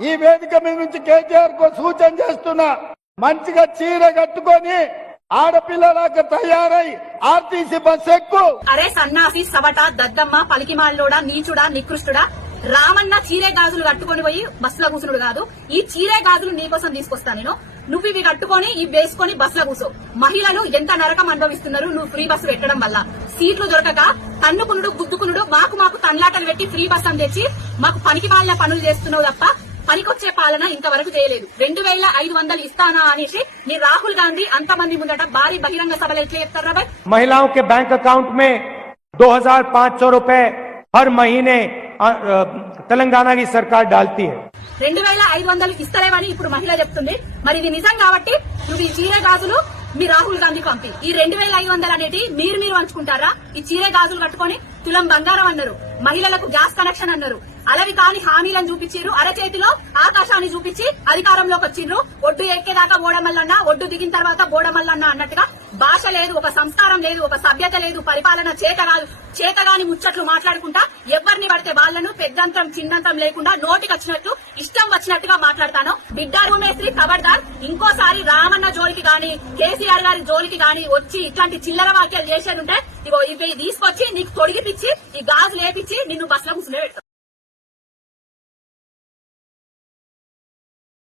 ఈ వేదిక మీద నుంచి కేటీఆర్ కు సూచన చేస్తున్నా, మంచిగా చీర కట్టుకొని ఆడపిల్లలాగా తయారై ఆర్టీసీ బస్ ఎక్కు. అరే సన్నాసి, సవట, దద్దమ్మ, పలికిమాలోడా, నీచుడా, నికృష్టుడా, రామన్న చీరే గాజులు కట్టుకొని పోయి బస్సులో కూర్చున్నాడు కాదు. ఈ చీరే గాజులు నీకోసం తీసుకొస్తా నేను. నువ్వు ఇవి కట్టుకొని ఇవి వేసుకొని బస్సులో కూర్చో. మహిళలు ఎంత నరకం అనుభవిస్తున్నారు నువ్వు ఫ్రీ బస్సు పెట్టడం వల్ల. సీట్లు దొరకక తన్నుకునుడు, గుద్దుకునుడు, మాకు తండ్లాటలు పెట్టి ఫ్రీ బస్ అని తెచ్చి మాకు పనికి మాలిన పనులు చేస్తున్నావు తప్ప పనికొచ్చే పాలన ఇంతవరకు చేయలేదు. 2500 ఇస్తానా అనేసి నీ రాహుల్ గాంధీ అంతమంది ముందట భారీ బహిరంగ సభలు ఎట్లా చెప్తారా? महिलाओं के बैंक अकाउंट में 2500 रुपए हर महीने तेलंगाना की सरकार डालती है. 2500 ఇస్తలేవని ఇప్పుడు మహిళ చెప్తుంది. మరి ఇది నిజం కాబట్టి నువ్వు ఈ చీర గాజులు మీ రాహుల్ గాంధీ పంపి. ఈ 2500 అనేది మీరు పంచుకుంటారా? ఈ చీర గాజులు కట్టుకొని తులం బంగారం అన్నారు, మహిళలకు గ్యాస్ కనెక్షన్ అన్నారు, అలవి కాని హామీలను చూపించారు, అరచేతిలో ఆకాశాన్ని చూపించి అధికారంలోకి వచ్చిండ్రు. ఒడ్డు ఎక్కేదాకా బోడమల్లన్న, ఒడ్డు దిగిన తర్వాత బోడమల్లన్న అన్నట్టుగా భాష లేదు, ఒక సంస్కారం లేదు, ఒక సభ్యత లేదు, పరిపాలన చేతగాని ముచ్చట్లు మాట్లాడుకుంటా ఎవరిని పడితే వాళ్లను పెద్దంతం చిన్నంతం లేకుండా నోటికొచ్చినట్టు ఇష్టం వచ్చినట్టుగా మాట్లాడతాను. బిడ్డా రూమేశ్రీ ఖబర్దార్, ఇంకోసారి రామన్న జోలికి గాని కేసీఆర్ గారి జోలికి గాని వచ్చి ఇట్లాంటి చిల్లర వాక్యాలు చేసేది ఉంటే ఇవి తీసుకొచ్చి నీకు తొడిగిపిచ్చి ఈ గాజు లేపించి నిన్ను బస్సులో కూర్చునే పెడతాను.